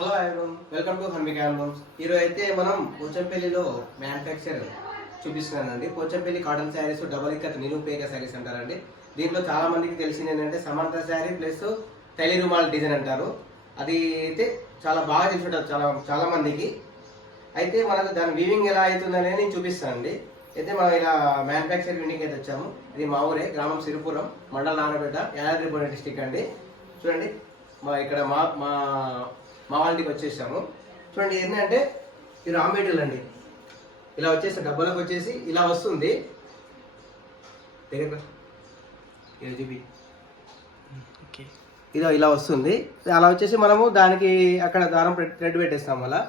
Hello everyone, welcome to Hanmika handlooms. ఈరోజు అయితే మనం పోచంపల్లిలో మ్యానుఫ్యాక్చర్ చూపిస్తున్నానండి. Pochampalli cotton saris double ikat నిరుపేగ శారీస్ అంటారండి. దీంట్లో చాలా మందికి తెలిసింది ఏంటంటే సమంత శారీ ప్లస్ తైలి రుమాల్ డిజైన్ అంటారు. అది అయితే చాలా బాగా తెలిసి చాలా చాలా మందికి. అయితే మనకు దాని వీవింగ్ ఎలా అవుతుందనేది నేను చూపిస్తానండి. అయితే మనం ఇలా మ్యానుఫ్యాక్చర్ యూనిక్ అయితే వచ్చాము. ఇది మా ఊరే, గ్రామం సిరిపురం, మండల నారాయణపేట, యాదాద్రి డిస్టిక్ అండి. చూడండి ఇక్కడ మా వాళ్ళకి వచ్చేసాము. చూడండి ఏంటంటే ఇది రా మెటీరియల్ అండి. ఇలా వచ్చేసి డబ్బాలకు వచ్చేసి ఇలా వస్తుంది. దగ్గర ఇదో ఇలా వస్తుంది. అలా వచ్చేసి మనము దానికి అక్కడ దారం థ్రెడ్ పెట్టేస్తాం. అలా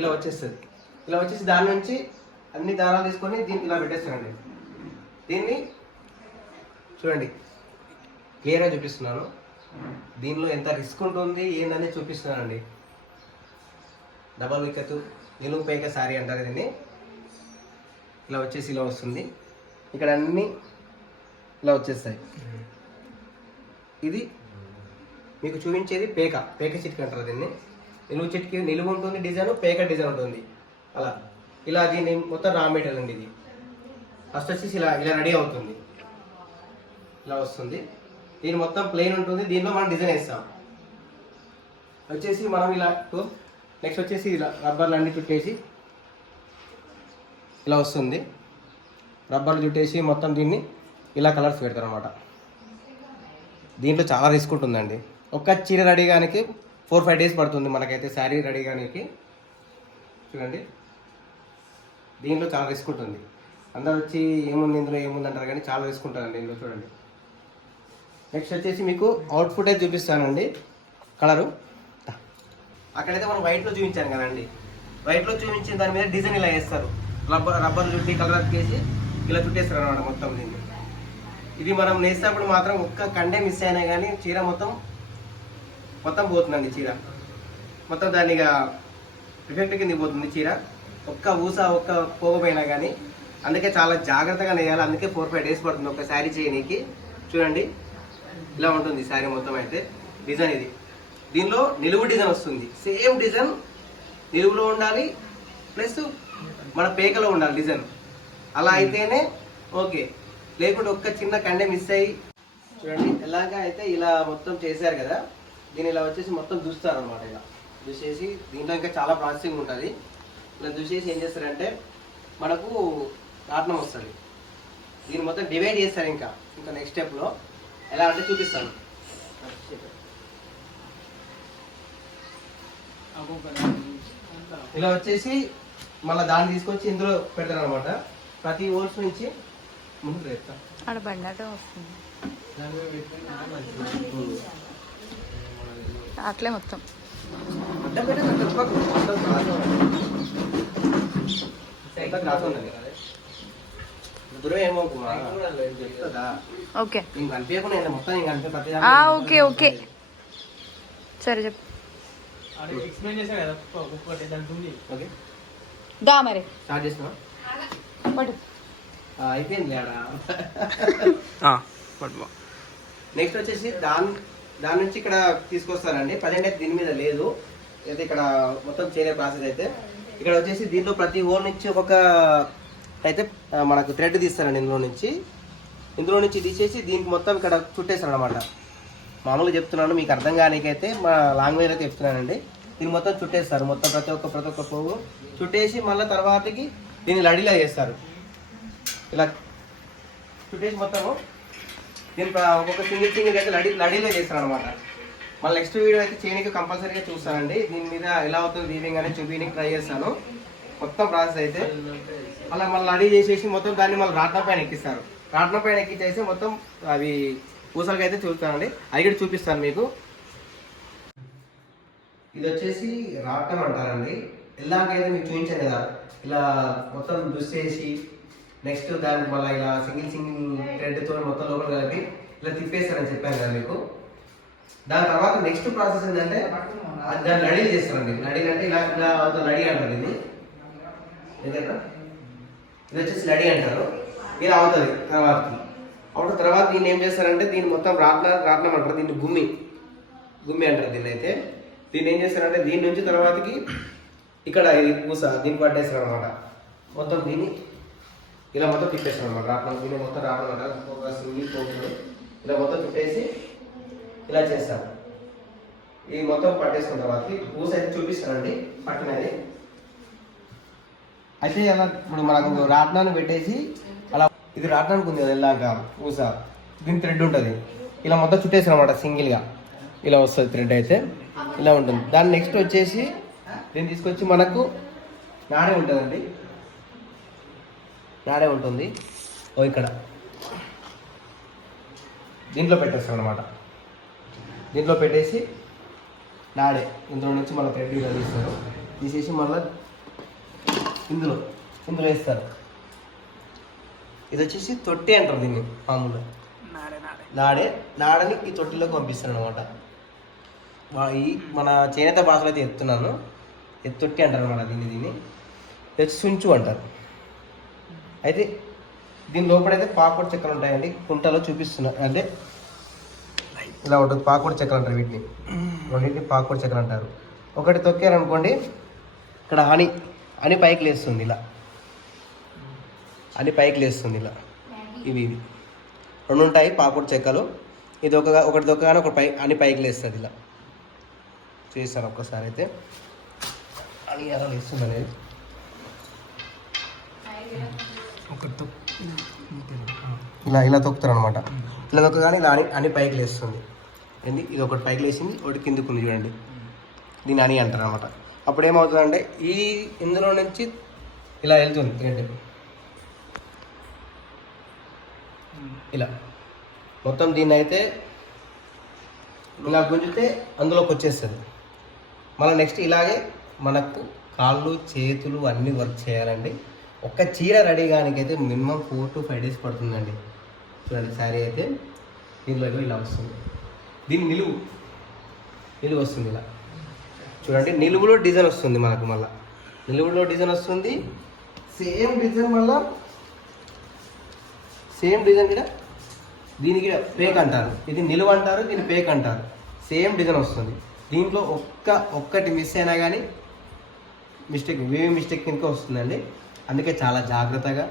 ఇలా వచ్చేస్తుంది. ఇలా వచ్చేసి దాని నుంచి అన్ని దారాలు తీసుకొని దీనికి ఇలా పెట్టేస్తానండి. దీన్ని చూడండి క్లియర్గా చూపిస్తున్నాను. దీనిలో ఎంత రిస్క్ ఉంటుంది ఏందని చూపిస్తున్నానండి. డబల్ వికెత్ నిలుపేక శారీ అంటారు దీన్ని. ఇలా వచ్చేసి ఇలా వస్తుంది. ఇక్కడ అన్నీ ఇలా వచ్చేస్తాయి. ఇది మీకు చూపించేది పేక చిట్కి అంటారు దీన్ని. నిలువు ఉంటుంది డిజైన్, పేక డిజైన్ ఉంటుంది. అలా ఇలా దీన్ని మొత్తం రా మెటీరియల్ అండి. ఇది ఫస్ట్ వచ్చేసి ఇలా ఇలా రెడీ అవుతుంది. ఇలా వస్తుంది. దీని మొత్తం ప్లెయిన్ ఉంటుంది. దీనిలో మనం డిజైన్ వేస్తాం. వచ్చేసి మనం ఇలా నెక్స్ట్ వచ్చేసి ఇలా రబ్బర్లు అన్ని చుట్టేసి ఇలా వస్తుంది. రబ్బర్లు చుట్టేసి మొత్తం దీన్ని ఇలా కలర్స్ పెడతారు అనమాట. దీంట్లో చాలా రిస్క్ ఉంటుందండి. ఒక్క చీర రెడీ కానికి 4-5 డేస్ పడుతుంది మనకైతే శారీ రెడీ కానికి. చూడండి దీంట్లో చాలా రిస్క్ ఉంటుంది. అందరు వచ్చి ఏముంది ఇందులో ఏముంది అంటారు, కానీ చాలా రిస్క్ ఉంటుందండి ఇందులో. చూడండి నెక్స్ట్ వచ్చేసి మీకు అవుట్పుట్ అయితే చూపిస్తానండి. కలరు అక్కడైతే మనం వైట్లో చూపించాను కదండి. వైట్లో చూపించిన దాని మీద డిజైన్ ఇలా వేస్తారు. రబ్బర్ చుట్టి కలర్ అతికేసి ఇలా చుట్టేస్తారు అనమాట మొత్తం దీన్ని. ఇది మనం నేసినప్పుడు మాత్రం ఒక్క కండే మిస్ అయినా కానీ చీర మొత్తం పోతుందండి. చీర మొత్తం దానిగా ఎఫెక్ట్ కింద పోతుంది చీర. ఒక్క పోకపోయినా కానీ. అందుకే చాలా జాగ్రత్తగా నేయాలి. అందుకే 4-5 డేస్ పడుతుంది ఒక శారీ చేయనీకి. చూడండి ఇలా ఉంటుంది శారీ మొత్తం. అయితే డిజైన్ ఇది. దీనిలో నిలువు డిజైన్ వస్తుంది. సేమ్ డిజైన్ నిలువులో ఉండాలి, ప్లస్ మన పేకలో ఉండాలి డిజైన్. అలా అయితేనే ఓకే. లేకుంటే ఒక్క చిన్న కండే మిస్ అయ్యి. చూడండి ఎలాగా అయితే ఇలా మొత్తం చేశారు కదా. దీన్ని ఇలా వచ్చేసి మొత్తం చూస్తారు అనమాట. ఇలా చూసేసి దీంట్లో ఇంకా చాలా ప్రాసెసింగ్ ఉంటుంది. ఇలా చూసేసి ఏం చేస్తారంటే మనకు రాట్నం వస్తుంది. దీన్ని మొత్తం డివైడ్ చేస్తారు. ఇంకా నెక్స్ట్ స్టెప్లో ఎలా అంటే చూపిస్తాను. ఇలా వచ్చేసి మళ్ళీ దాన్ని తీసుకొచ్చి ఇందులో పెడతారు అనమాట. ప్రతి ఓల్స్ నుంచి ముందు పెడతాం. అట్లే మొత్తం ఓకే ఓకే సరే చెప్పు. దా మరి స్టార్ట్ చేసినా అయిపోయింది. నెక్స్ట్ వచ్చేసి దాని నుంచి ఇక్కడ తీసుకొస్తానండి. ప్రజెంట్ అయితే దీని మీద లేదు. అయితే ఇక్కడ మొత్తం చేయలే ప్రాసెస్. అయితే ఇక్కడ వచ్చేసి దీంట్లో ప్రతి హోల్ నుంచి ఒక్కొక్క అయితే మనకు థ్రెడ్ తీస్తారండి. ఇందులో నుంచి తీసేసి దీనికి మొత్తం ఇక్కడ చుట్టేస్తారు అనమాట. మామూలుగా చెప్తున్నాను, మీకు అర్థం కానికైతే మా లాంగ్వేజ్ అయితే చెప్తున్నానండి. దీన్ని మొత్తం చుట్టేస్తారు. మొత్తం ప్రతి ఒక్క పువ్వు చుట్టేసి మళ్ళీ తర్వాతకి దీన్ని లడీలా చేస్తారు. ఇలా చుట్టేసి మొత్తము దీని ఒక్కొక్క సింగిల్ అయితే లడీలో చేస్తారు అనమాట. మళ్ళీ నెక్స్ట్ వీడియో అయితే చేయడానికి కంపల్సరీగా చూస్తానండి. దీని మీద ఎలా అవుతుంది వీవింగ్ అనేది చూపించడానికి ట్రై చేస్తాను. మొత్తం ప్రాసెస్ అయితే అలా మళ్ళీ లడీ చేసేసి మొత్తం దాన్ని మళ్ళీ రాట్నం పైన ఎక్కిస్తారు. రాట్నం పైన ఎక్కించేసి మొత్తం అవి పూసలకి అయితే చూస్తానండి. అది కూడా చూపిస్తాను మీకు. ఇది వచ్చేసి రాట్నం అంటారండి. ఎలాగైతే మీకు చూపించాను కదా, ఇలా మొత్తం దుస్సేసి నెక్స్ట్ దానికి మళ్ళీ ఇలా సింగిల్ థ్రెడ్తో మొత్తం లోపల కలిపి ఇలా తిప్పేస్తారని చెప్పాను కదా మీకు. దాని తర్వాత నెక్స్ట్ ప్రాసెస్ ఏంటంటే దాన్ని లడీలు చేస్తారండి. లడీలు అంటే ఇలా ఇలా లడీ అంటారు. ఇది వచ్చేసి లడీ అంటారు. ఇలా అవుతుంది. తర్వాత దీన్ని ఏం చేస్తారంటే దీన్ని మొత్తం రాట్నం అంటారు. దీన్ని గుమ్మి అంటారు దీన్ని. అయితే దీన్ని ఏం చేస్తారంటే దీని నుంచి తర్వాతకి ఇక్కడ ఇది పూస దీన్ని పట్టేస్తారు అనమాట. మొత్తం దీన్ని ఇలా మొత్తం తిప్పేస్తాం అనమాట. రాపడం దీన్ని మొత్తం రావడం అనమాట. ఒక సింగిల్ పోగులు ఇలా మొత్తం చుట్టేసి ఇలా చేస్తాను. ఇది మొత్తం పట్టేసుకున్న తర్వాత పూస అయితే చూపిస్తానండి పట్టినది. అయితే అలా ఇప్పుడు మనకు రాట్నాన్ని పెట్టేసి అలా ఇది రాట్నానికి ఉంది కదా ఇలాగా పూస దీని థ్రెడ్ ఉంటుంది. ఇలా మొత్తం చుట్టేసాను అనమాట సింగిల్గా. ఇలా వస్తుంది థ్రెడ్ అయితే ఇలా ఉంటుంది. దాన్ని నెక్స్ట్ వచ్చేసి దీన్ని తీసుకొచ్చి మనకు నాడే ఉంటుందండి. నాడే ఉంటుంది ఇక్కడ దీంట్లో పెట్టేస్తాం అనమాట. దీంట్లో పెట్టేసి నాడే ఇందులో నుంచి మళ్ళీ థ్రెడ్ ఇలా తీస్తారు. తీసేసి మళ్ళీ ఇందులో వేస్తారు. ఇది వచ్చేసి తొట్టి అంటారు దీన్ని మామూలుగా. నాడని ఈ తొట్టిలోకి పంపిస్తారు అనమాట. ఈ మన చేనేత భాషలో అయితే ఎత్తున్నాను. తొట్టి అంటారు అనమాట దీన్ని తెచ్చి సుంచు అంటారు. అయితే దీని లోపలైతే పాకోడ్ చెక్కలు ఉంటాయండి. కుంటలో చూపిస్తున్నారు అంటే ఇలా ఉంటుంది. పాకోడ్ చెక్కలు అంటారు వీటిని. రెండింటిని పాకోడ్ చెక్కలు అంటారు. ఒకటి తొక్కారనుకోండి ఇక్కడ అని పైకి లేస్తుంది ఇలా. అని పైకి లేస్తుంది ఇలా. ఇవి రెండు ఉంటాయి పాకోడ్ చెక్కలు. ఇది ఒకటి దొక్కగానే అని పైకి లేస్తుంది ఇలా. చూస్తాను ఒక్కసారి అయితే అని ఎలా లేస్తుంది అనేది. ఇలా తొక్కుతారు అనమాట. ఇలా తొక్కగానే ఇలా అని పైకి లేస్తుంది. ఏంటి ఇది ఒకటి పైకి లేచింది, ఒకటి కిందకు ఉంది చూడండి. దీన్ని అని అంటారు అనమాట. అప్పుడు ఏమవుతుందంటే ఇందులో నుంచి ఇలా వెళ్తుంది ఏంటి ఇలా మొత్తం. దీన్ని అయితే ఇలా గుంజితే అందులోకి వచ్చేస్తుంది. మళ్ళీ నెక్స్ట్ ఇలాగే మనకు కాళ్ళు చేతులు అన్నీ వర్క్ చేయాలండి. ఒక్క చీర రెడీ కానికైతే మినిమం 4 to 5 days పడుతుందండి. చూడండి శారీ అయితే దీనిలో ఇలా వస్తుంది. దీని నిలువు వస్తుంది ఇలా. చూడండి నిలువులో డిజైన్ వస్తుంది మనకు. మళ్ళీ నిలువులో డిజైన్ వస్తుంది. సేమ్ డిజైన్ ఇక్కడ దీనికి పేక్ అంటారు. ఇది నిలువు అంటారు, దీన్ని పేక్ అంటారు. సేమ్ డిజైన్ వస్తుంది. దీంట్లో ఒక్కటి మిస్ అయినా కానీ మిస్టేక్ కింద వస్తుందండి. అందుకే చాలా జాగ్రత్తగా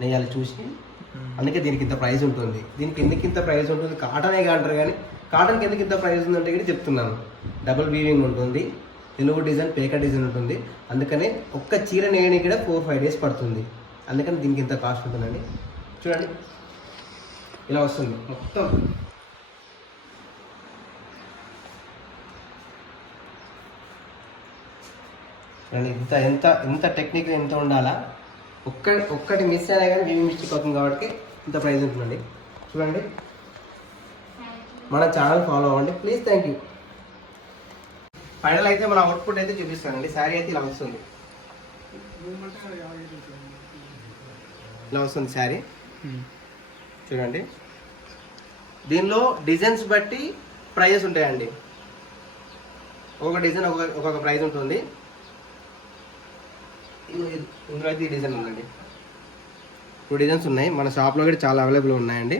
నెయ్యాలి చూసి. అందుకే దీనికి ఇంత ప్రైస్ ఉంటుంది. దీనికి ఎందుకు ఇంత ప్రైస్ ఉంటుంది? కాటనే అంటారు కానీ కాటన్కి ఎందుకు ఇంత ప్రైస్ ఉందంటే కూడా చెప్తున్నాను. డబుల్ వీవింగ్ ఉంటుంది, నిలువు డిజైన్, పేక డిజైన్ ఉంటుంది. అందుకనే ఒక్క చీర నేయడానికి కూడా 4-5 days పడుతుంది. అందుకని దీనికి ఇంత కాస్ట్ ఉంటుందండి. చూడండి ఇలా వస్తుంది మొత్తం. చూడండి ఎంత టెక్నిక్ ఎంత ఉండాలా. ఒక్కటి మిస్ అయినా కానీ వీవింగ్ మిస్టేక్ అవుతుంది కాబట్టి ఇంత ప్రైస్ ఉంటుందండి. చూడండి మన ఛానల్ ఫాలో అవ్వండి ప్లీజ్. Thank you. ఫైనల్ అయితే మన అవుట్పుట్ అయితే చూపిస్తానండి. శారీ అయితే ఇలా వస్తుంది. ఇలా వస్తుంది శారీ. చూడండి దీనిలో డిజైన్స్ బట్టి ప్రైజెస్ ఉంటాయండి. ఒక్కొక్క డిజైన్ ఒక్కొక్క ప్రైస్ ఉంటుంది. ఇందులో అయితే ఈ డిజైన్ ఉందండి. 2 డిజైన్స్ ఉన్నాయి. మన షాప్లో కూడా చాలా అవైలబుల్ ఉన్నాయండి.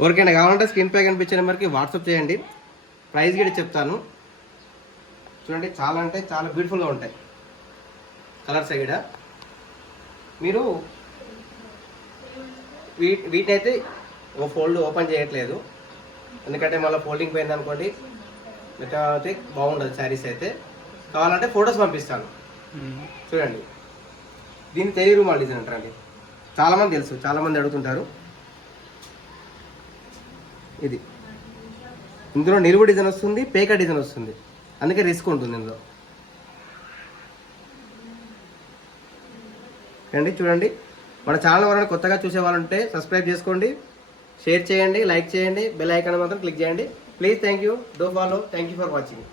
ఎవరికైనా కావాలంటే స్క్రీన్ పై కనిపించే నెంబర్కి వాట్సాప్ చేయండి. ప్రైస్ కూడా చెప్తాను. చూడండి చాలా అంటే చాలా బ్యూటిఫుల్గా ఉంటాయి కలర్స్ కూడా. మీరు వీటినైతే ఒక ఫోల్డ్ ఓపెన్ చేయట్లేదు, ఎందుకంటే మళ్ళీ ఫోల్డింగ్ పోయింది అనుకోండి అయితే బాగుండదు శారీస్. అయితే కావాలంటే ఫొటోస్ పంపిస్తాను. చూడండి దీన్ని తెలుగు రుమాల్ డిజైన్ అంటారండి. చాలామంది తెలుసు, చాలామంది అడుగుతుంటారు. ఇది ఇందులో నిలువు డిజైన్ వస్తుంది, పేక డిజైన్ వస్తుంది. అందుకే రిస్క్ ఉంటుంది ఇందులో. చూడండి మన ఛానల్ ఎవరైనా కొత్తగా చూసే వాళ్ళంటే సబ్స్క్రైబ్ చేసుకోండి, షేర్ చేయండి, లైక్ చేయండి, బెల్ ఐకాన్ మాత్రం క్లిక్ చేయండి please. Thank you. Do follow. Thank you for watching.